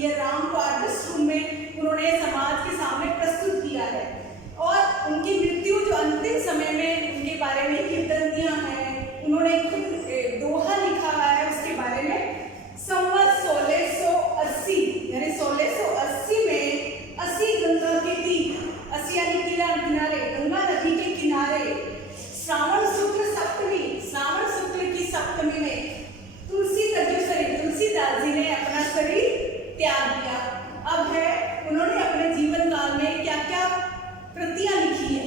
की है, राम को आदर्श रूप में उन्होंने समाज के सामने प्रस्तुत किया है। और उनकी मृत्यु जो अंतिम समय में उनके बारे में कीर्तनियां हैं, उन्होंने खुद दोहा लिखा है उसके बारे में। संवत 1680 यानी 1680 में 80 गंगा के तीर, 80 यानी किनारे, गंगा नदी के किनारे श्रावण शुक्ल की सप्तमी में तुलसीदास जी ने अपना शरीर त्याग दिया। अब है उन्होंने अपने जीवन काल में क्या क्या कृतियां लिखी है,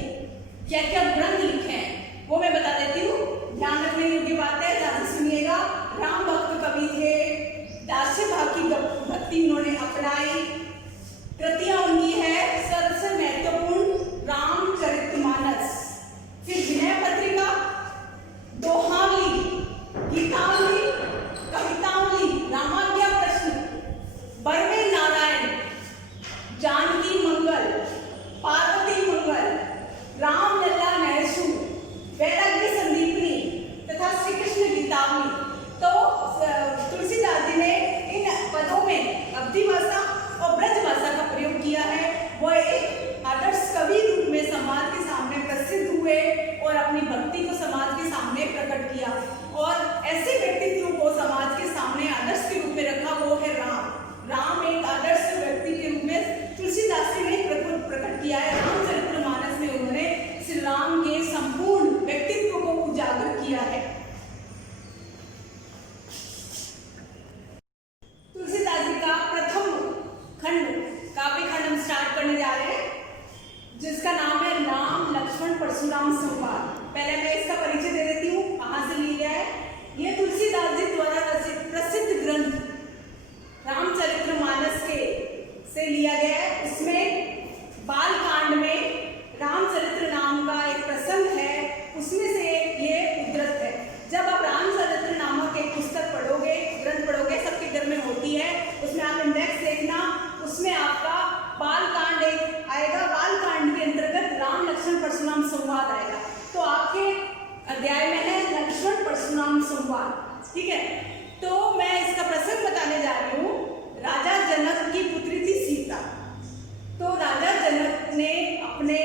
क्या क्या ग्रंथ लिखे हैं, वो मैं बता देती हूँ। ध्यान रखने योग्य बात है, ध्यान से सुनिएगा। राम भक्त कवि थे, दास्य भाव की भक्ति उन्होंने अपनाई। कृतियां उनकी है सबसे महत्वपूर्ण रामचरितमानस, फिर विनय पत्रिका, दोहावली, गीतावली, कवितावली, रामाज्ञा प्रश्न, बरवे नारायण, जानकी मंगल, पार्वती मंगल, रामलला नहसू, वैराग्य संदीपनी तथा श्री कृष्ण गीतावली। तो तुलसीदास जी ने इन पदों में अवधी भाषा और ब्रज भाषा का प्रयोग किया है। वह एक आदर्श कवि रूप में समाज के सामने प्रसिद्ध हुए और अपनी भक्ति को समाज के सामने प्रकट किया और ऐसे व्यक्तित्व को समाज के सामने आदर्श के रूप में रखा, वो है राम एक आदर्श व्यक्ति के रूप में तुलसीदास जी ने प्रकट किया है। रामचरितमानस में उन्होंने श्री राम के संपूर्ण व्यक्तित्व को उजागर किया है। तुलसीदास जी का प्रथम खंड काव्य खंड हम स्टार्ट करने जा रहे हैं, जिसका नाम है राम लक्ष्मण परशुराम संवाद। पहले मैं इसका परिचय दे देती हूँ, कहाँ से लिया है। यह तुलसीदास जी द्वारा रचित प्रसिद्ध ग्रंथ रामचरितमानस से लिया गया है। उसमें बाल कांड में रामचरित्र नाम का एक प्रसंग है, उसमें से ये उद्धृत है। जब आप रामचरित्र नामक एक पुस्तक पढ़ोगे, ग्रंथ पढ़ोगे, सबके घर में होती है, उसमें आप इंडेक्स देखना, उसमें आपका बाल कांड एक आएगा। बाल कांड के अंतर्गत राम लक्ष्मण परशुराम संवाद आएगा। तो आपके अध्याय में है लक्ष्मण परशुराम संवाद, ठीक है। तो मैं इसका प्रसंग बताने जा रही हूँ। राजा जनक की पुत्री थी सीता। तो राजा जनक ने अपने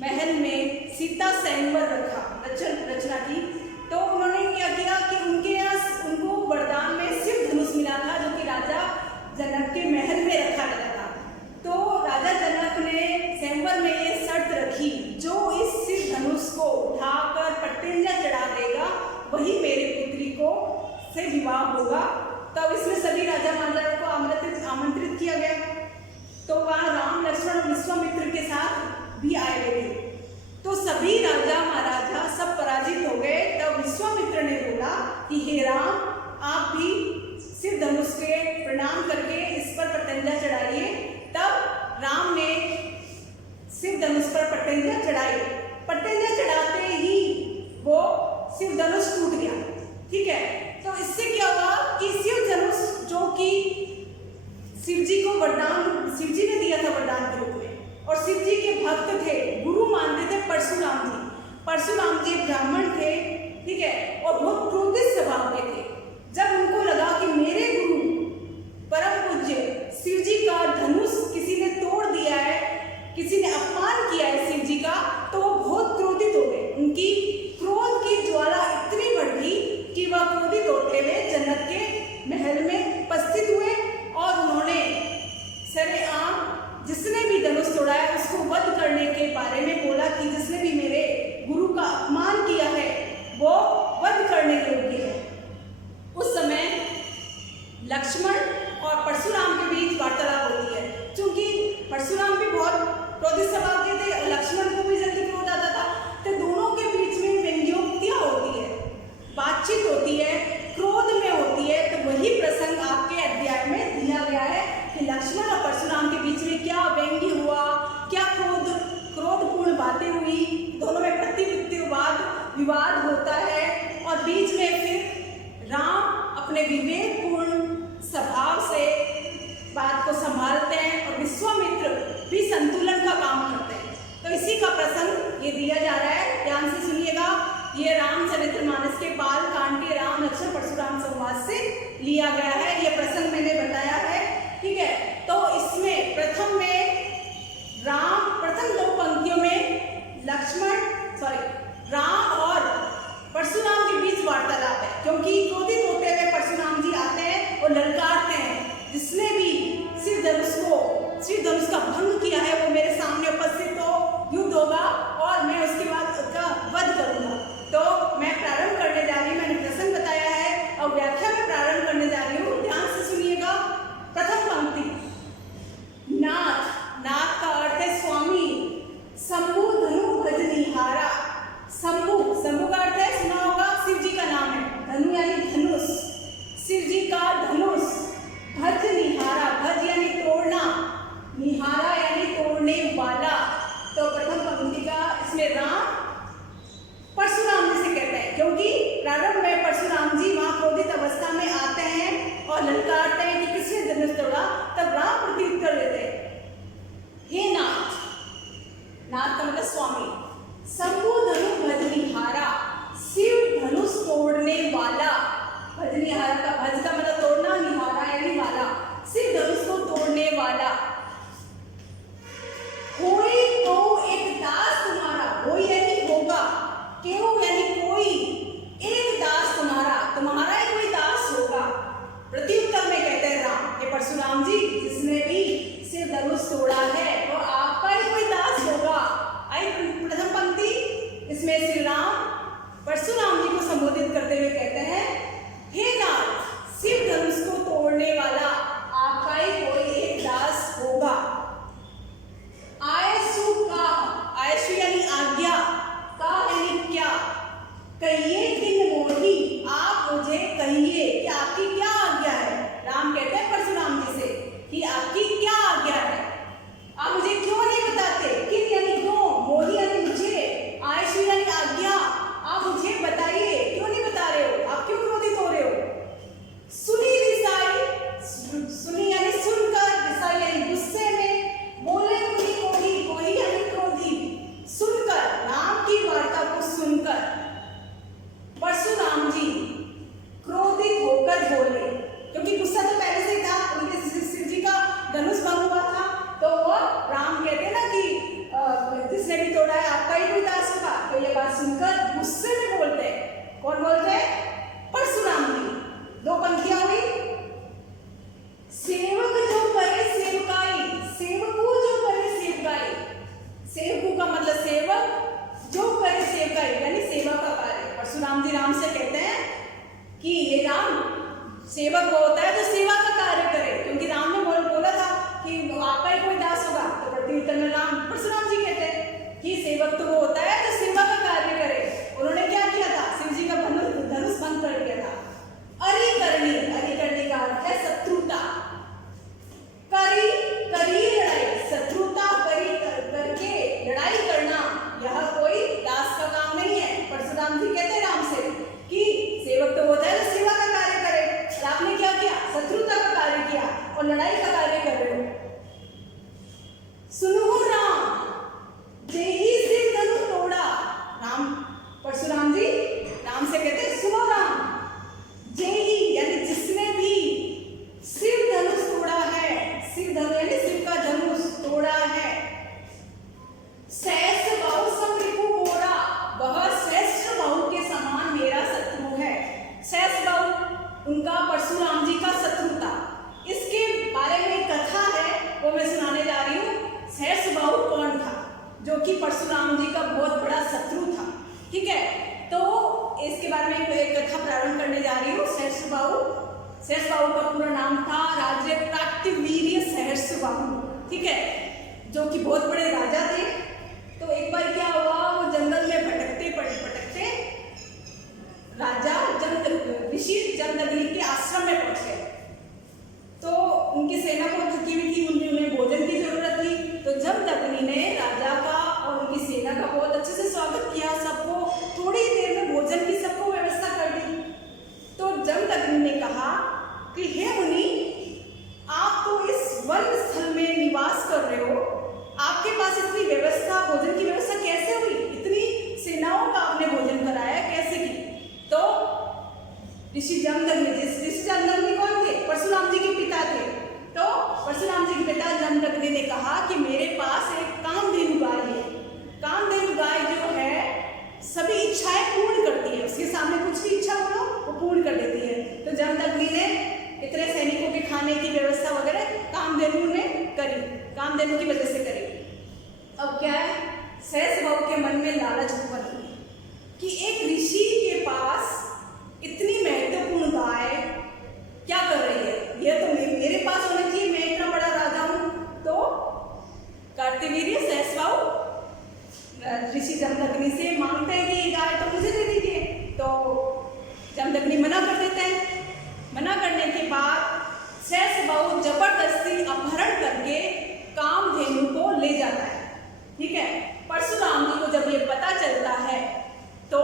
महल में सीता स्वयंवर रचना की। तो उन्होंने क्या किया कि उनको वरदान में शिव धनुष मिला था, जो कि राजा जनक के महल में रखा गया था। तो राजा जनक ने स्वयंवर में ये शर्त रखी, जो इस शिव धनुष को उठाकर पट्टेंजा चढ़ा देगा, वही मेरे पुत्री को से विवाह होगा। तब इसमें सभी राजा महाराजाओं को आमंत्रित किया गया। तो वहाँ राम लक्ष्मण और विश्वामित्र के साथ भी आए हुए थे। तो सभी राजा महाराजा सब पराजित हो गए। तब विश्वामित्र ने बोला कि हे राम, आप भी शिव धनुष के प्रणाम करके इस पर पट्टेंजा चढ़ाइए। तब राम ने शिव धनुष पर पट्टेंजा चढ़ाई। पट्टेंजा चढ़ाते ही वो शिव धनुष टूट गया, ठीक है। तो इससे क्या हुआ कि शिव धनुष, जो कि शिव जी को वरदान, शिव जी ने दिया था वरदान के रूप में, और शिव जी के भक्त थे, गुरु मानते थे परशुराम जी। परशुराम जी ब्राह्मण थे, ठीक है, और बहुत क्रोधित स्वभाव के थे। जब उनको लगा कि मेरे गुरु परम पूज्य शिव जी का धनुष किसी ने तोड़ दिया है, किसी ने अपमान किया है शिव जी का, तो वो बहुत क्रोधित हो गए। उनकी क्रोध की ज्वाला इतनी बढ़ गई कि वह क्रोधित होते हुए जनक के महल में उपस्थित हुए और उन्होंने सरेआम जिसने भी धनुष तोड़ा है उसको वध करने के बारे में बोला कि जिसने भी मेरे गुरु का अपमान किया है वो वध करने योग्य है। उस समय लक्ष्मण और परशुराम के बीच वार्तालाप होती है। क्योंकि परशुराम भी बहुत क्रोधित स्वभाव के थे और लक्ष्मण को भी जल्दी क्रोध आता था, तो दोनों के बीच में व्यंग्योक्तियां होती है, बातचीत होती है, क्रोध में होती है। तो वही प्रसंग आपके अध्याय में दिया गया है कि लक्ष्मण और परशुराम के बीच में क्या व्यंग्य हुआ, क्या क्रोधपूर्ण बातें हुई, दोनों में विवाद होता है और बीच में फिर राम अपने विवेकपूर्ण स्वभाव से बात को संभालते हैं और विश्वामित्र भी संतुलन का काम करते हैं। तो इसी का प्रसंग ये दिया जा रहा है, ध्यान से सुनिएगा। ये रामचरितमानस के बाल कांड के राम लक्ष्मण परशुराम संवाद से लिया गया है। ये प्रसंग मैंने बताया है परशुराम जी, जिसने भी शिव धनुष तोड़ा है वो आपका ही कोई दास होगा। आई प्रथम पंक्ति, इसमें श्री राम परशुराम जी को संबोधित करते हुए कहते हैं, हे नाथ, शिव धनुष को तोड़ने वाला आपका ही कोई एक दास होगा। आयसु का, आयसु यानी आज्ञा, का यानी क्या, कहिए किन मोही, आप मुझे कहिए कि आपकी क्या आज्ञा है। राम कहते हैं परशुराम जी से कि आपकी क्या आज्ञा है, आप मुझे क्यों नहीं बताते। किन यानी क्यों, मोही यानी मुझे, आयशु यानी आज्ञा, आप मुझे बताइए क्यों नहीं बता रहे हो, आप क्यों क्रोधित हो रहे हो। सुनी रिसाई, सुनी यानी सुनकर, रिसाई यानी गुस्से में, बोले मुनि कोही, कोही यानी क्रोधी, सुनकर, राम की वार्ता को सुनकर परशुराम जी क्रोधित होकर बोले, क्योंकि गुस्सा तो पहले से ही था, उनके शिव जी का धनुष भंग हुआ था। तो वो राम कहते हैं ना कि जिसने भी तोड़ा है आपका ही कोई दास होगा। तो ये बात सुनकर गुस्से में बोलते हैं, कौन बोलते हैं, परशुराम जी। दो पंक्तियां हुई, सेवक जो करे सेवकाई, सेवकू जो करे सेवकाई, सेवकू का मतलब सेवक, जो करे सेवकाई यानी सेवा का कार्य। परशुराम जी राम से कहते हैं कि ये राम, सेवक वो होता है जो सेवा का कार्य करे, क्योंकि राम ने बोला था कि आपका ही कोई दास होगा। तो प्रत्युत्तर में राम परशुराम जी कहते हैं कि सेवक तो वो होता है जो सेवा का कार्य करे। उन्होंने क्या किया था, शिव जी का धनुष भंग कर दिया था। अरिकरणी, अरिकरणी का अर्थ है शत्रुता, करी करी लड़ाई, शत्रुता करी करके लड़ाई करना यह कोई दास का काम नहीं है। परशुराम जी कहते हैं राम से कि सेवक तो होता है जो सेवा का कार्य करे, और आपने क्या किया, शत्रुता का कार्य किया और लड़ाई का कार्य कर रहे हो। सुनो राम, जेहि शिव धनुष तोड़ा, राम परशुराम जी राम से कहते हैं सुनो राम, जेहि यानी जिसने भी शिव धनुष तोड़ा है, शिव धनुष यानी शिव का धनुष तोड़ा है, सहस्र बाहु समरिपु गोरा, वह श्रेष्ठ बाहु के समान मेरा शत्रु है। सहस्र बाहु उनका परशुराम जी का शत्रु था। इसके बारे में एक कथा है, वो मैं सुनाने जा रही हूँ। सहस्र बाहु कौन था, जो कि परशुराम जी का बहुत बड़ा शत्रु था, ठीक है। तो इसके बारे में एक कथा प्रारंभ करने जा रही हूँ। सहस्र बाहु का पूरा नाम था राजे प्राक्तिवीर्य सहस्र बाहु, ठीक है, जो कि बहुत बड़े राजा थे। तो एक बार क्या हुआ, वो जंगल में भटकते भटकते राजा ऋषि जमदग्नि के आश्रम में पहुंचे। तो उनकी सेना बहुत थकी हुई थी, उन्हें भोजन की जरूरत थी। तो जमदग्नि ने राजा का और उनकी सेना का बहुत अच्छे से स्वागत किया, सबको थोड़ी देर में भोजन की सबको व्यवस्था कर दी। तो जमदग्नि ने कहा कि हे मुनि, आप तो इस वन स्थल में निवास कर रहे हो, आपके पास इतनी व्यवस्था, भोजन की व्यवस्था कैसे हुई, इतनी सेनाओं का आपने भोजन कराया कैसे की। तो ऋषि जमदग्नि कौन थे, परशुराम जी के पिता थे। तो परशुराम जी के पिता जमदग्नि ने कहा कि मेरे पास एक कामधेनु गाय है। कामधेनु गाय जो है सभी इच्छाएं पूर्ण करती है, उसके सामने कुछ भी इच्छा बोलो वो पूर्ण कर देती है। तो जमदग्नि ने इतने सैनिकों के खाने की व्यवस्था वगैरह कामधेनु ने करी, कामधेनु की वजह से करी। अब क्या है, सहस्र बाहु के मन में लालच उत्पन्न हुई कि एक ऋषि के पास इतनी महत्वपूर्ण गाय क्या कर रही है, यह तो मेरे पास होनी चाहिए, मैं इतना बड़ा राजा हूं। तो कार्तिवीर्य सहस्र बाहु ऋषि जमदग्नि से मांगते हैं कि ये गाय तो मुझे दे दीजिए। तो जमदग्नि मना कर देते हैं। मना करने के बाद सहस्र बाहु जबरदस्ती अपहरण करके कामधेनु को ले जाता है, ठीक है। परशुराम जी को जब ये पता चलता है तो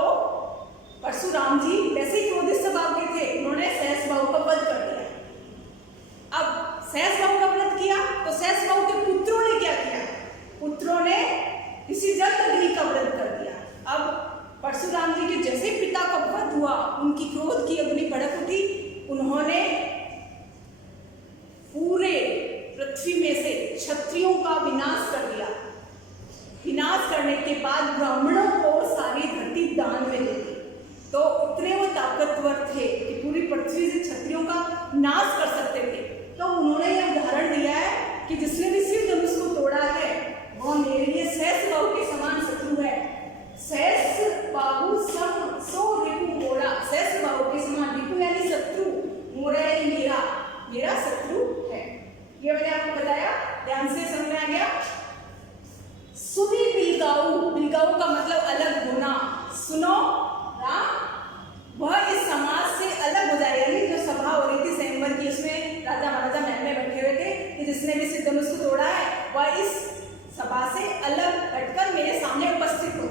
परशुराम जी वैसे ही क्रोधित स्वभाव के थे, उन्होंने सहस्र बाहु का वध कर दिया। अब सहस्र बाहु का वध किया तो सहस्र बाहु के पुत्रों ने क्या किया, पुत्रों ने ऋषि जमदग्नि का वध कर दिया। अब परशुराम जी के जैसे पिता का वध हुआ, उनकी क्रोध की अग्नि भड़क उठी। उन्होंने पूरे पृथ्वी में से क्षत्रियों का विनाश कर दिया। विनाश करने के बाद ब्राह्मणों को सारी धरती दान में दे दी। तो इतने वो ताकतवर थे कि पूरी पृथ्वी से क्षत्रियों का नाश कर सकते थे। तो उन्होंने यह उदाहरण दिया है कि जिसने भी शिव धनुष को तोड़ा है वह मेरे लिए सहस्त्र बाहु के समान शत्रु है। सहस्त्र बाहु सम सो रिपु मोरा, सहस्त्र बाहु के समान, रिपु यानी शत्रु, मोरा यानी मेरा शत्रु है। ये मैंने आपको बताया, ध्यान से समझ में आ गया। सुनी बिलगाऊ, बिलगाऊ का मतलब अलग होना। सुनो राम, वह इस समाज से अलग हो जाए, यानी जो सभा हो रही थी स्वयंवर की, उसमें राजा महाराजा महल में बैठे हुए थे कि जिसने भी शिव धनुष को तोड़ा है वह इस सभा से अलग हटकर मेरे सामने उपस्थित हो।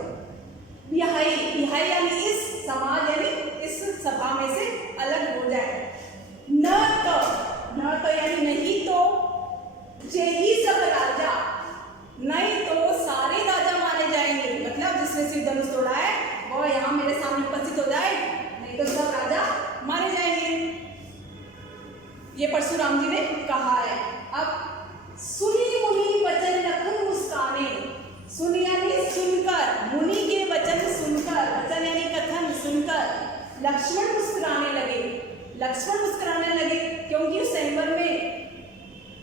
विहाई, विहाई यानी इस समाज यानी इस सभा में से अलग हो जाए। न तो यानी नहीं तो, जे ही सब राजा, नहीं तो सारे राजा मारे जाएंगे, मतलब जिसने शिव धनुष तोड़ा है वो यहाँ मेरे सामने उपस्थित हो जाए, नहीं तो सब राजा मारे जाएंगे। ये परशुराम जी ने कहा है। अब सुनी मुनि वचन लखन मुस्काने, सुनी यानी सुनकर, मुनि के वचन सुनकर, वचन यानी कथन सुनकर लक्ष्मण मुस्कुराने लगे। लक्ष्मण मुस्कुराने लगे क्योंकि उस स्वयंवर में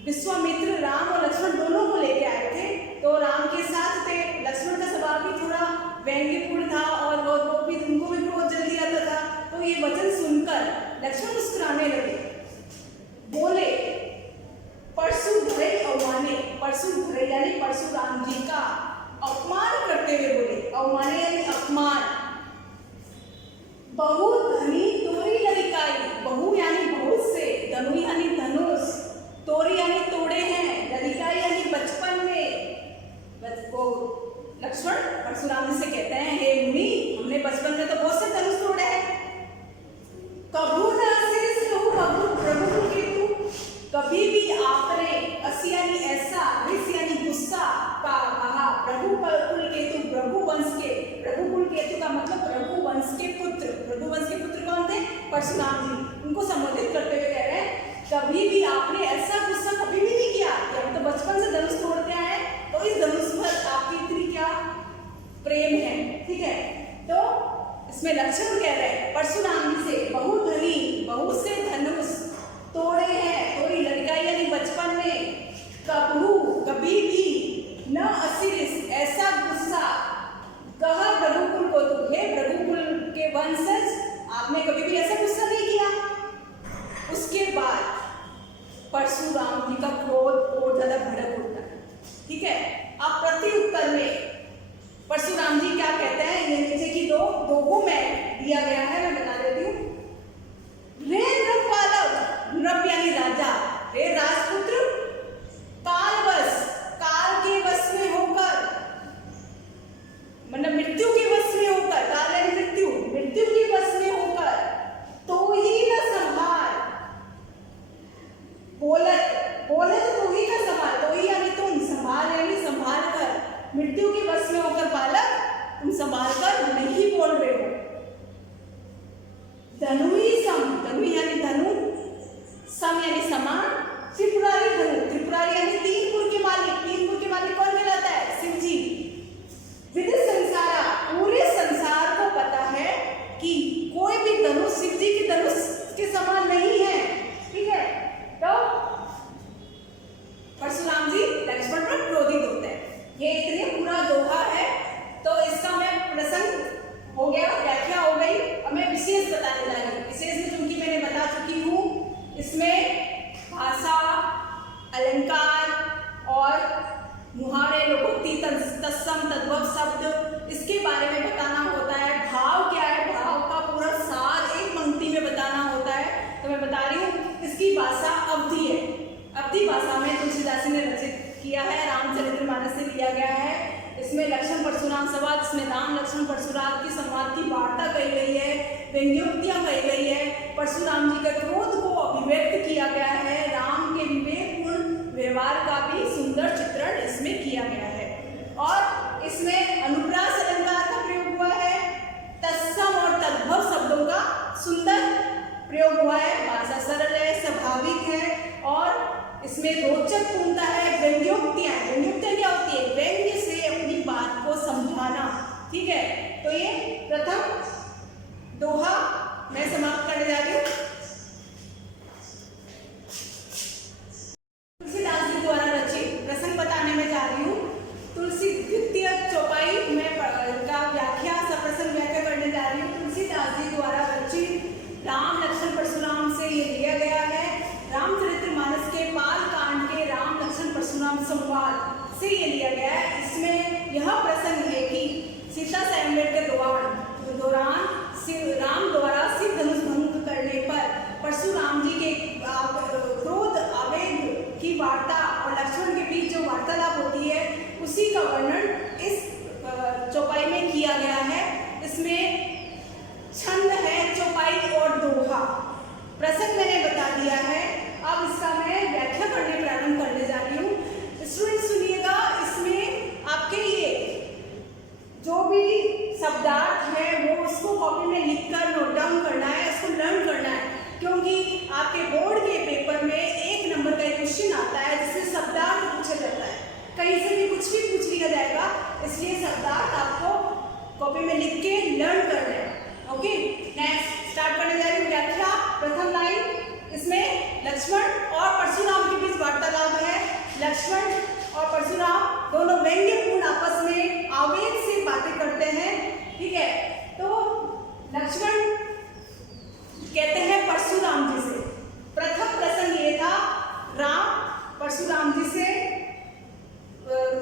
विश्वामित्र राम और लक्ष्मण दोनों को लेके आए थे, तो राम के साथ थे। लक्ष्मण का स्वभाव भी थोड़ा व्यंग्यपूर्ण था और वो भी उनको भी बहुत जल्दी आता था, तो ये वचन सुनकर लक्ष्मण मुस्कुराने लगे। बोले परशुधरे अवमाने, परशुधरे यानी परशुराम जी का अपमान करते हुए बोले, अवमाने यानी अपमान। बहु धनी तोरी लड़िकाई, बहु यानी बहुत से, धनु यानी धनुष, तोरी यानी तोड़े हैं, लड़िकाई यानी बचपन में। को लक्ष्मण परशुराम जी से कहते हैं, हे मुनि, हमने बचपन में तो बहुत से धनुष तोड़े हैं। कभू न असिरिस लहु प्रभु केतु, कभी भी आपने, असी यानी ऐसा, रिस यानी गुस्सा का कहा, प्रभु कुल केतु, प्रभु वंश के, प्रभु कुल केतु का मतलब प्रभु वंश के पुत्र। प्रभु वंश के पुत्र कौन थे? परशुराम जी। उनको संबोधित करते हुए कह रहे हैं, कभी भी आपने ऐसा गुस्सा कभी भी नहीं किया कि हम तो बचपन से धनुष तोड़ते आए, तो इस धनुष पर आपकी इतनी क्या प्रेम है। ठीक है, तो इसमें लक्ष्मण कह रहे हैं परशुराम जी से, बहु धनी, बहुत से धनुष तोड़े हैं, तोड़ी लड़काई यानी बचपन में, कबहू कभी भी, न असिरिस ऐसा गुस्सा, कहा रघुकुल को, तुम्हें रघुकुल के वंशज, आपने कभी भी ऐसा गुस्सा नहीं किया। उसके बाद परशुराम जी का क्रोध और ज्यादा भड़क उठता है। ठीक है, अब प्रति उत्तर में परशुराम जी क्या कहते हैं, ये नीचे की दो में दिया गया है, मैं बता देती हूँ। रे नृपालक, नृप यानी राजा, रे राजपुत्र, कालवश, काल के वश में होकर, मतलब मृत्यु के वश में होकर, काल यानी मृत्यु, मृत्यु के वश में होकर, तो ही न संभाल, बोले तो ही का संभाल, तो ही यानी तुम, संभाल यानी संभाल कर, मृत्यु के वश में होकर बालक तुम संभाल कर नहीं बोल रहे हो। धनुई सम, धनु यानी धनु, सम यानी समान, त्रिपुरारी धनु, त्रिपुरारी यानी तीन पुर के मालिक, तीन पुर के मालिक कौन कहलाता है? शिव जी। विदित संसारा, पूरे संसार को पता है कि कोई भी धनुष शिव जी के धनुष के समान नहीं है। ठीक है, तो परशुराम जी लक्ष्मण पर क्रोधित होते हैं। ये इतने पूरा दोहा है, तो इसका मैं प्रसंग हो गया, व्याख्या हो गई। अब मैं विशेष बताने जा रही हूँ। विशेष में चूंकि मैंने बता चुकी हूँ, इसमें भाषा, अलंकार और मुहावरे, लोकोक्ति, तत्सम, तद्भव शब्द, इसके बारे में बताना होता है। भाव क्या है, भाव का पूरा सार एक पंक्ति में बताना होता है, तो मैं बता रही हूँ। इसकी भाषा अवधि है, अवधि भाषा में तुलसीदास ने रचित किया है, रामचरितमानस से लिया गया है। इसमें लक्ष्मण परशुराम संवाद, इसमें राम लक्ष्मण परशुराम की संवाद की वार्ता कही गई है, व्यंग्योक्तियां कही गई है, परशुराम जी के क्रोध को अभिव्यक्त किया गया है, राम के विवेकपूर्ण व्यवहार का भी सुंदर चित्रण इसमें किया गया है। और इसमें अनुप्रास अलंकार का प्रयोग हुआ है, तत्सम और तद्भव शब्दों का सुंदर प्रयोग हुआ है। भाषा सरल है, स्वाभाविक है और इसमें रोचक पूर्णता है। व्यंग्योक्तियां, व्यंग्योक्तियां क्या होती है? व्यंग्य से अपनी बात को समझाना। ठीक है, तो ये प्रथम दोहा मैं समाप्त करने जा रही हूँ। राम लक्ष्मण परशुराम से ये लिया गया है। रामचरितमानस के बाल कांड के राम लक्ष्मण परशुराम संवाद से ये लिया गया है। इसमें यह प्रसंग है कि सीता स्वयंवर के दौरान राम द्वारा शिव धनुष भंग करने पर परशुराम जी के क्रोध आवेग की वार्ता और लक्ष्मण के बीच जो वार्तालाप होती है उसी का वर्णन इस चौपाई में किया गया है। इसमें छंद है चौपाई और दोहा। प्रसंग मैंने बता दिया है, अब इसका मैं व्याख्या करने प्रारंभ करने जा रही हूँ। स्टूडेंट सुनिएगा, इसमें आपके ये जो भी शब्दार्थ है वो उसको कॉपी में लिखकर नोट डाउन करना है, इसको लर्न करना है, क्योंकि आपके बोर्ड के पेपर में 1 नंबर का एक क्वेश्चन आता है जिसमें शब्दार्थ पूछा जाता है। कहीं से भी कुछ भी पूछ लिया जाएगा, इसलिए शब्दार्थ आपको कॉपी में लिख के लर्न करना है। ओके, नेक्स्ट स्टार्ट करने जा रही हूँ व्याख्या। प्रथम लाइन, इसमें लक्ष्मण और परशुराम के बीच वार्तालाप है। लक्ष्मण और परशुराम दोनों व्यंग्यपूर्ण आपस में आवेग से बातें करते हैं। ठीक है, तो लक्ष्मण कहते हैं परशुराम जी से, प्रथम प्रसंग ये था, राम परशुराम जी से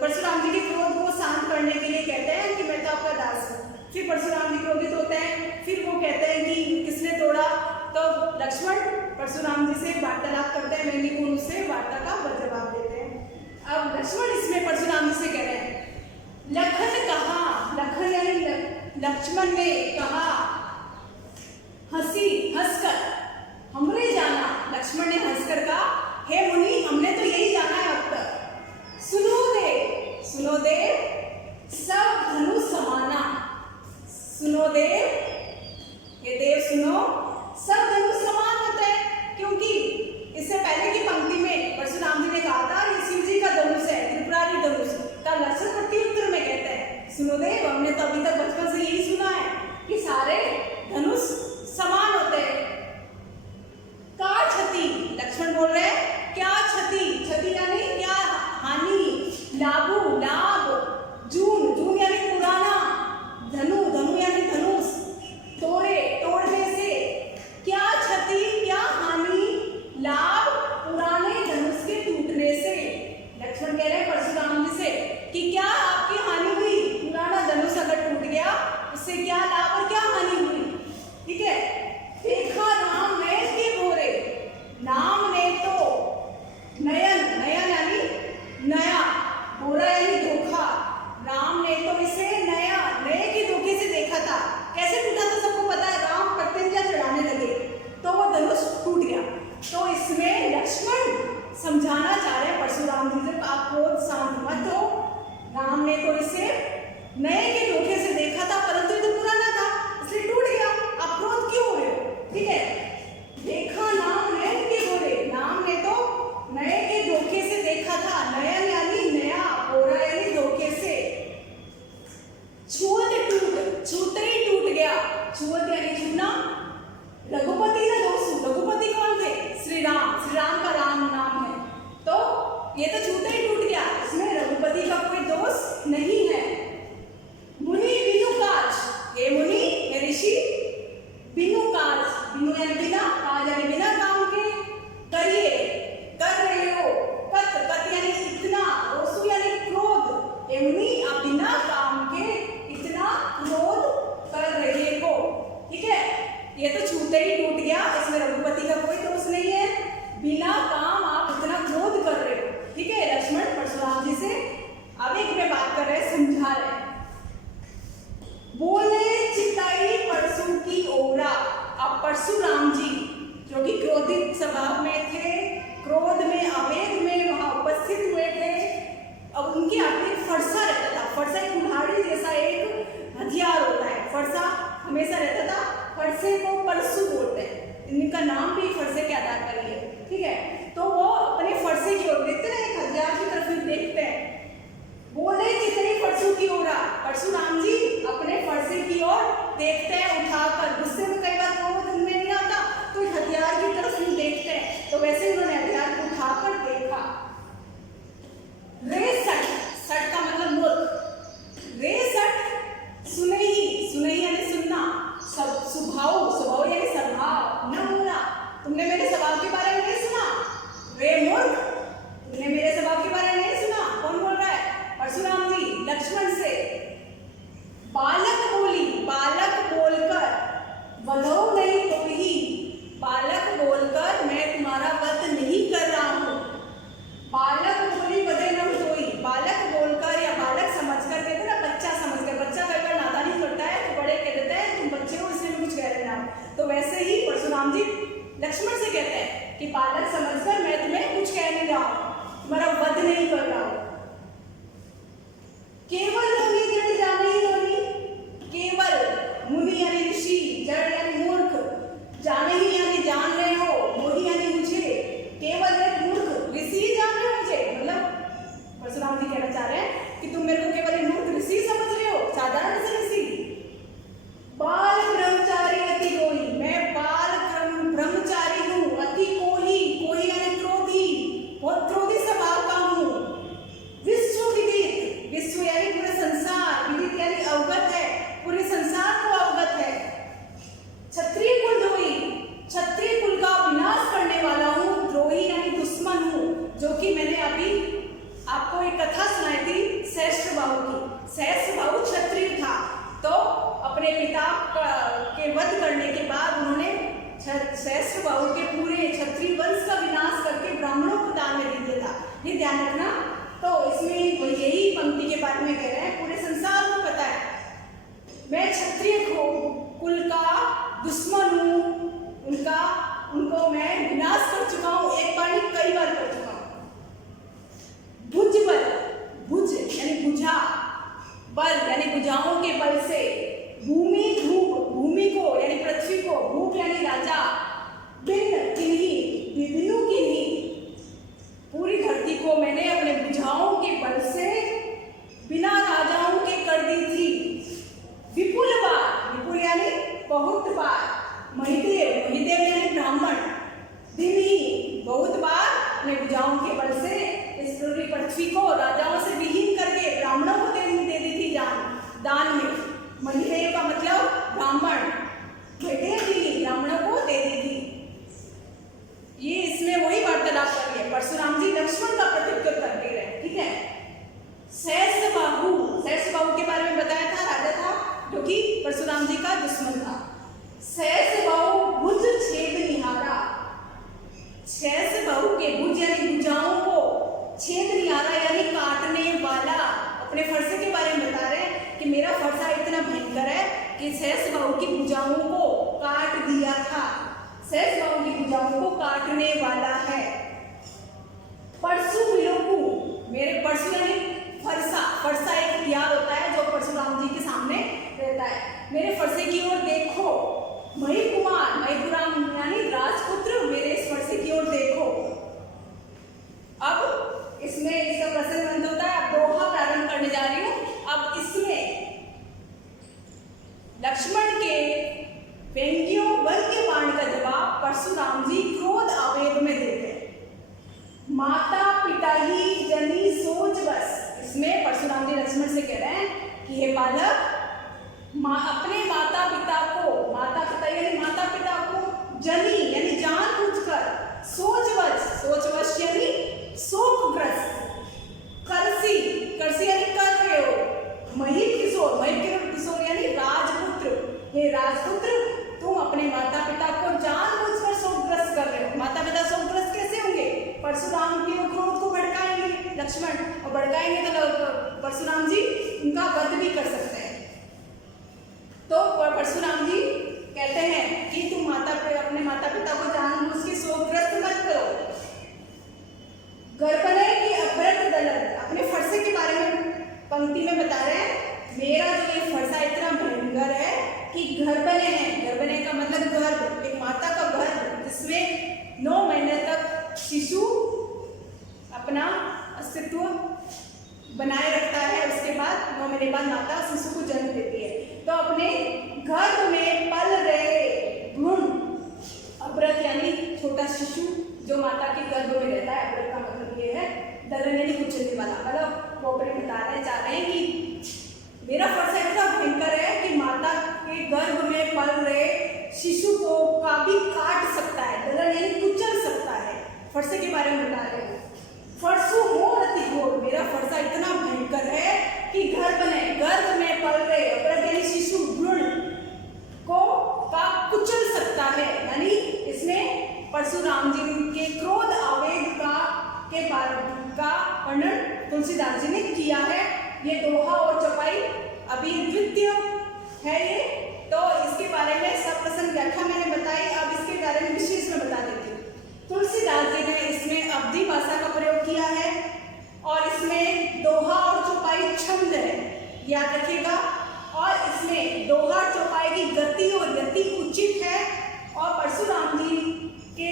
परशुराम जी के क्रोध को शांत करने के लिए कहते हैं कि मैं तो आपका दास हूँ। फिर परशुराम जी क्रोधित होते हैं, फिर वो कहते हैं कि किसने तोड़ा, तो लक्ष्मण परशुराम जी से वार्तालाप करते हैं, व्यंग्यपूर्ण से वार्ता का जवाब देते हैं। अब लक्ष्मण इसमें परशुराम जी से कह रहे हैं, लखन कहा, लखन यानी लक्ष्मण ने कहा, हंसकर हमने जाना, लक्ष्मण ने हंसकर कहा, हे मुनि हमने तो यही जाना है अब तक। सुनो देव सब धनुष समाना, सुनो देव, ये देव सुनो, सब धनुष समान होते हैं, क्योंकि इससे पहले की पंक्ति में परशुराम जी ने कहा था ये शिव जी का धनुष है, त्रिपुरारी धनुष, तब लक्ष्मण प्रत्युत्तर में कहते हैं सुनो देव हमने तो अभी तक बचपन से यही सुना है कि सारे धनुष समान होते हैं। का क्षति, लक्ष्मण बोल रहे हैं क्या क्षति, क्षति यानी क्या हानि, लाभु लाभ, जून यानी पुराना, धनु यानी धनुष, तोड़ने से, क्या क्षति क्या हानि, लाभ पुराने धनुष के टूटने से। लक्ष्मण कह रहे हैं परशुराम जी से कि क्या आपकी हानि हुई, पुराना धनुष अगर टूट गया उससे क्या लाभ और क्या हानि हुई। ठीक है, देखा राम नयन के भोरे, नाम ने तो नयन यानी नया, भोरा यानी धोखा, राम ने तो इसे नए के धोखे से देखा था। कैसे टूटा था सबको पता है, राम प्रत्यंजा चढ़ाने लगे तो वो धनुष टूट गया। तो इसमें लक्ष्मण समझाना चाह रहे हैं परशुराम जी से, आप क्रोध शांत मत हो, राम ने तो इसे नए के धोखे से देखा था परंतु ये तो पुराना था इसलिए टूट गया, आप क्रोध क्यों हो रहे हो। ठीक है, देखा नाम नयन के भोरे, नाम ने तो नए के धोखे से देखा था, नयन यानी नया, भोरा यानी धोखे से। छूते ही टूट गया, छुअत यानी छूना, रघुपति ना दोस्त, रघुपति कौन थे, श्री राम का राम नाम है, तो ये तो छूते ही टूट गया, इसमें रघुपति का कोई दोष नहीं है। मुनि बिनु काज, हे मुनि हे ऋषि, बिनु काज, बिनु यानी बिना, काज यानी बिना काम के, करिए कर रहे हो, कत यानी इतना, रोसु यानी क्रोध, हे मुनि आप बिना काम के इतना क्रोध कर रहे हो। ठीक है, ये तो छूते ही टूट गया, इसमें रघुपति का कोई दोष नहीं है, बिना काम आप इतना क्रोध कर रहे हो। ठीक है, लक्ष्मण परशुराम जी से आवेग में बात कर रहे हैं, समझा रहे हैं। बोले चिताई परशु की ओरा, अब परशुराम जी जो कि क्रोधित स्वभाव में थे, क्रोध में आवेग में वहां उपस्थित हुए थे, अब उनके हाथ में फरसा रहता था, फरसा एक कुल्हाड़ी जैसा एक हथियार होता है, फरसा हमेशा रहता था, फरसे को परशु बोलते हैं, इनका नाम भी फरसे के आधार पर ही है। ठीक है, तो वो अपने फरसे की ओर देखते हैं, एक हथियार की तरफ देखते हैं। बोले चितई परशु की ओर, परशुराम जी अपने फरसे की ओर देखते हैं उठाकर, गुस्से में कई बार क्रोध उनमें नहीं आता तो हथियार की तरफ ही देखते हैं, तो वैसे उन्होंने हथियार को उठाकर देखा। रे सट का मतलब मूर्ख, रे सट सुनई यानी सुनना, स्वभाव यानी स्वभाव, नहीं कर रहा हो। केवल मुनि जड़ जाने ही होनी, केवल मुनि यानी ऋषि, जड़ यानी मूर्ख, जाने ही यानी जान रहे हो, मोही यानी मुझे, केवल एक मूर्ख ऋषि जान रहे हो मुझे, मतलब परशुराम जी कहना चाह रहे हैं कि तुम मेरे को केवल एक मूर्ख ऋषि समझ रहे हो, साधारण से ऋषि। बाल ब्रह्मचारी अति कोही, मैं बाल ब्रह्मचारी हूँ, अति कोही, कोही यानी क्रोधी, बहुत क्रोधी स्वभाव का हूँ। विश्व विदित, विश्व यानी पूरे संसार, विदित यानी अवगत है, पूरे संसार को अवगत है। क्षत्रिय कुल द्रोही, क्षत्रिय कुल का विनाश करने वाला हूँ, द्रोही यानी दुश्मन हूँ, जो कि मैंने अभी आपको एक कथा सुनाई थी सहस्त्रबाहु की। सहस्त्रबाहु क्षत्रिय था, तो अपने पिता के वध करने के बाद उन्होंने सहस्त्रबाहु के पूरे क्षत्रिय वंश का विनाश करके ब्राह्मणों को दान में दे दिया था, ये ध्यान रखना। तो इसमें यही पंक्ति के बारे में कह रहे हैं, पूरे संसार को पता है मैं क्षत्रिय कुल का दुश्मन हूँ, उनको मैं विनाश कर चुका हूँ, एक बार नहीं कई बार कर चुका हूँ। भुज बल, भुज यानी भुजा, बल यानी भुजाओं के बल से, भूमि धूप, भूमि को यानी पृथ्वी को, भूप यानी राजा, भिन्न किन्हीं, विभिन्न किन्हीं, पूरी धरती को मैंने अपने भुजाओं के बल से बिना राजाओं के कर दी थी। विपुल बार, विपुल यानी बहुत बार, महिदेव, महिदेव यानी ब्राह्मण, दिन ही बहुत बार अपने भुजाओं के बल से इस पूरी पृथ्वी को राजाओं से विहीन करके ब्राह्मणों को दे दी थी दान में। महिदेव का मतलब ब्राह्मण, महिदेव भी ब्राह्मणों को दे दी थी। ये इसमें वही वार्तालाप कर रही है, परशुराम जी लक्ष्मण का प्रत्युत्तर कर दे रहे हैं, ठीक है। सहस्त्रबाहु, सहस्त्रबाहु के बारे में बताया था, राजा था जो कि परशुराम जी का दुश्मन था। सहस्त्रबाहु भुज छेद निहारा, सहस्त्रबाहु के भुज यानी भुजाओं को, छेद निहारा यानी काटने वाला। अपने फरसे के बारे में बता रहे हैं कि मेरा फरसा इतना भयंकर है कि सहस्त्रबाहु की भुजाओं को काट दिया था, सहस्त्रबाहु की भुजाओं को काटने वाला है। परशु विलोपु, मेरे परशु यानी फरसा, फरसा एक हथियार होता है जो परशुराम जी के सामने रहता है। मेरे फरसे की ओर देखो, मही कुमार, महीपुराम यानी राजपुत्र, मेरे इस फरसे की ओर देखो। अब इसमें इसका प्रसंग बंद होता है, अब दोहा प्रारंभ करने जा रही हूं। अब इसमें लक्ष्मण के व्यंग्यों व्यंग्य बाण का जवाब परशुराम जी क्रोध आवेग में देते हैं। माता पिता ही जनी सोच बस, इसमें परशुराम जी लक्ष्मण से कह रहे हैं कि हे बालक, अपने माता पिता को, माता पिता यानी माता पिता को, जनी यानी जानबूझकर, सोचवश, सोचवश यानी शोकग्रस्त, करसी, करसी यानी कर रहे हो, महिप किशोर, महिप किशोर यानी राजपुत्र, हे राजपुत्र तुम अपने माता पिता को जानबूझकर शोकग्रस्त कर रहे हो। माता पिता शोकग्रस्त कैसे होंगे? परशुराम के क्रोध को भड़काएंगे लक्ष्मण, और भड़काएंगे तो परशुराम जी उनका वध भी कर सकते हैं। तो परशुराम जी कहते हैं कि तुम अपने माता पिता को जानबूझ के शोकग्रस्त मत करो। गर्भनय की अभ्रत दलत, अपने फरसे के बारे में पंक्ति में बता रहे हैं, मेरा जो ये फरसा इतना भयंकर है कि गर्भनय है, गर्भनय का मतलब गर्भ, एक माता का गर्भ जिसमें 9 महीने तक शिशु अपना अस्तित्व बनाए रखता है, उसके बाद 9 महीने बाद माता शिशु को जन्म देती है। तो अपने गर्भ में पल रहे भ्रूण, अभ्रत यानी छोटा शिशु जो माता के गर्भ में रहता है, अभ्रत का मतलब ये है दलन यानी कुचलने वाला, मतलब वो अपने बताना चाह रहे हैं कि मेरा फरसा इतना भयंकर है कि माता के गर्भ में पल रहे शिशु को भी काट सकता है, दलन यानी कुचल सकता है। फरसे के बारे में बता रहे हैं, फरसु मोर अति घोर, मेरा फरसा इतना भयंकर है कि गर्भ में पल रहे अभ्रत यानी शिशु भ्रूण को का कुचल सकता है। यानी इसमें परशुराम जी के क्रोध आवेग के वर्णन तुलसीदास जी ने किया है। ये दोहा और चौपाई अभी द्वितीय है ये, तो इसके बारे में सब प्रसंग व्याख्या मैंने बताई, अब इसके बारे में विशेष में बता देती हूँ। तुलसीदास जी ने इसमें अवधी भाषा का प्रयोग किया है, छंद है, याद रखिएगा। और इसमें दोहा चौपाई की गति और यति उचित है और परशुराम जी के